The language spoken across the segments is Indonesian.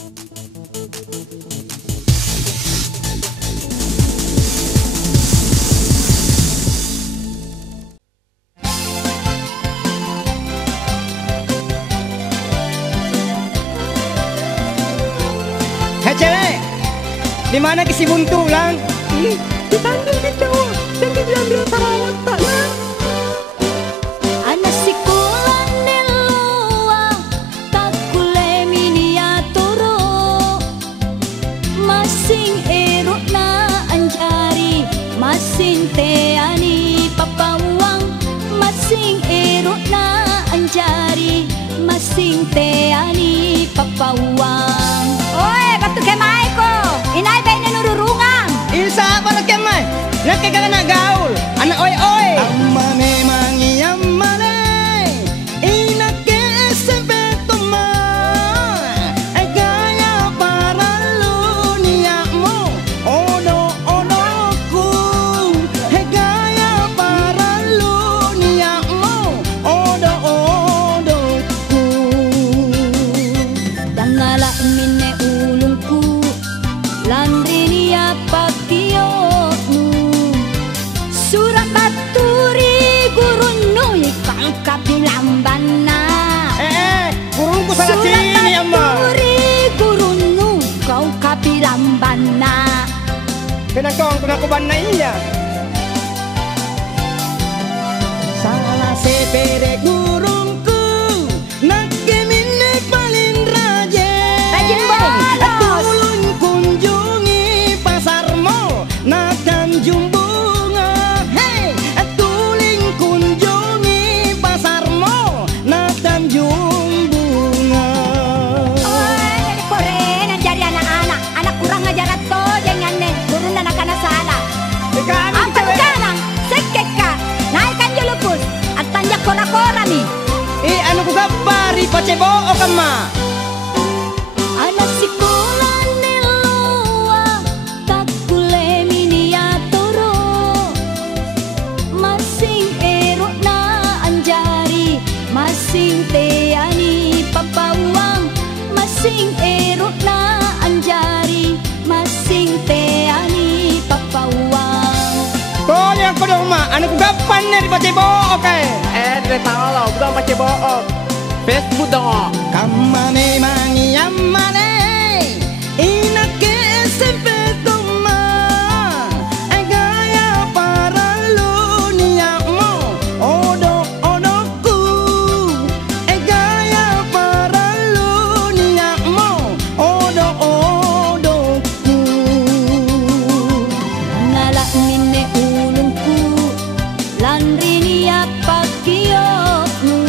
Hei cewek, di mana si buntu lang? Di Tanjung di Jawa, dan diambil Sarawak tak lang. Anak sekolah neluang tak kule miniaturo, masing erok na anjari, masing teani papawang, masing erok na anjari, masing teani papawang. Oi, batu kemai ko, inai bay na nururungang. Isa apa nak kemai? Nak kagak nak gaul, anak oi. Amma memang iya malay, inak ke SMP tuma, gaya para luniamu, odo-odoku, gaya para luniamu, odo-odoku. Dangala mine ulungku, landri niya pakiyokmu, surat baturi gurunu ikang kabilambana. Burungku salah sini amma. Surat baturi gurunu kau kabilambana. Kena aku bana iya. Salah sepere gurungku, nak kemine paling rajin. Rajin bolos. Tulun kunjungi pasar mall, nak Tanjung Bunga. Hey, tulin kunjungi pasar mall, nak Tanjung Bunga. Oi, dari koren jadi anak-anak, anak kurang ajar atau jangan nih, turun anak-anak salah. Kami Apa cewek. sekarang? Sekeka, naikkan jelupus, atanya kora-kora nih. Anu ku gabari pacebo o kama. Anak sekolah nelua, tak kule miniaturo, masing erok na anjari, masing teani papawang, masing erok na anjari, masing teani papawang. Tolong aku dong ma, anu ku gapan nih di pacebo oke. Dari tahu lah, bukan pakai bohong. Facebook dong. Kama memang iya malay, inak ke SMP tuma, gaya para luniamu, odo-odoku, gaya para luniamu, odo-odoku. Nala mine ulungku, landri niya pakiyokmu,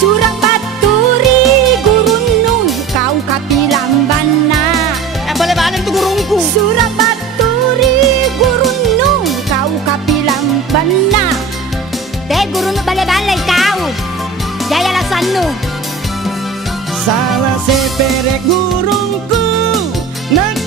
surang baturi gurunu kau kapilambana. Bale-balen tuh gurungku. Surang baturi gurunu kau kapilambana. Te gurunu bale-bale kau, jaya lasanu. Salah sepere gurungku, nak